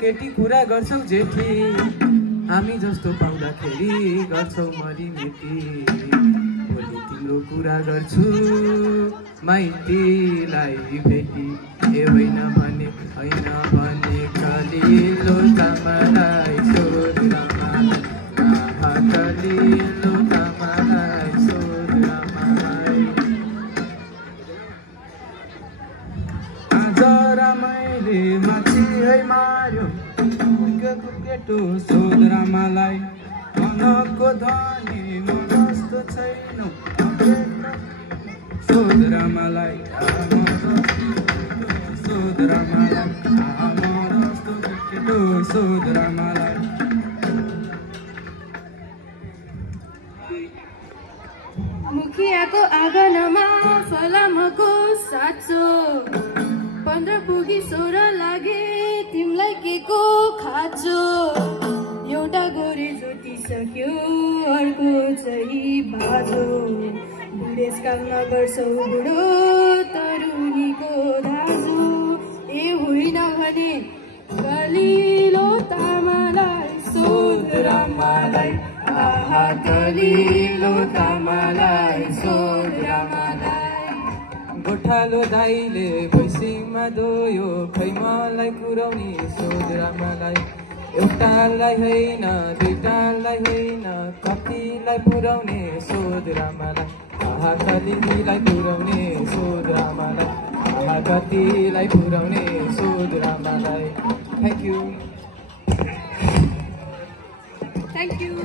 केटी कुरा गर्छौ जेठी हामी जस्तो पाउँदाखेरि गर्छौ मरिमेटी भोलि तिम्रो कुरा गर्छु माइतीलाई भेटी ए होइन भने कलिलो तामालाई सोध रमालाई कलिलो तामालाई सोध रमालाई आज रमाइले माछी है मार्यो केटो सोध रमालाई मनको धनी म जस्तो छैन सोध रमालाई सोध रमालाई सोध रमालाई मुखियाको आँगनमा फलामको साँचो 15 पुगी 16 लागे तिमीलाई के को खाँचो एउटा गोरी जोतिसक्यो अर्को चाहिँ बाजो बुढेसकालमा गर्छौ बुढो तरुनीको दाजु ए होइन भने कलिलो तामालाई सोध रमालाई आहा कलिलो तामालाई सोध रमालाई गोठालो दाइले भैँसीमा दोयो खै मलाई कुराउने सोध रमालाई एउटालाई होइन दुईटालाई होइन कतिलाई पुर्याउने सोध रमालाई आहा कतिलाई पुर्याउने सोध रमालाई आहा कतिलाई पुर्याउने सोध रमालाई थ्याङ्क यू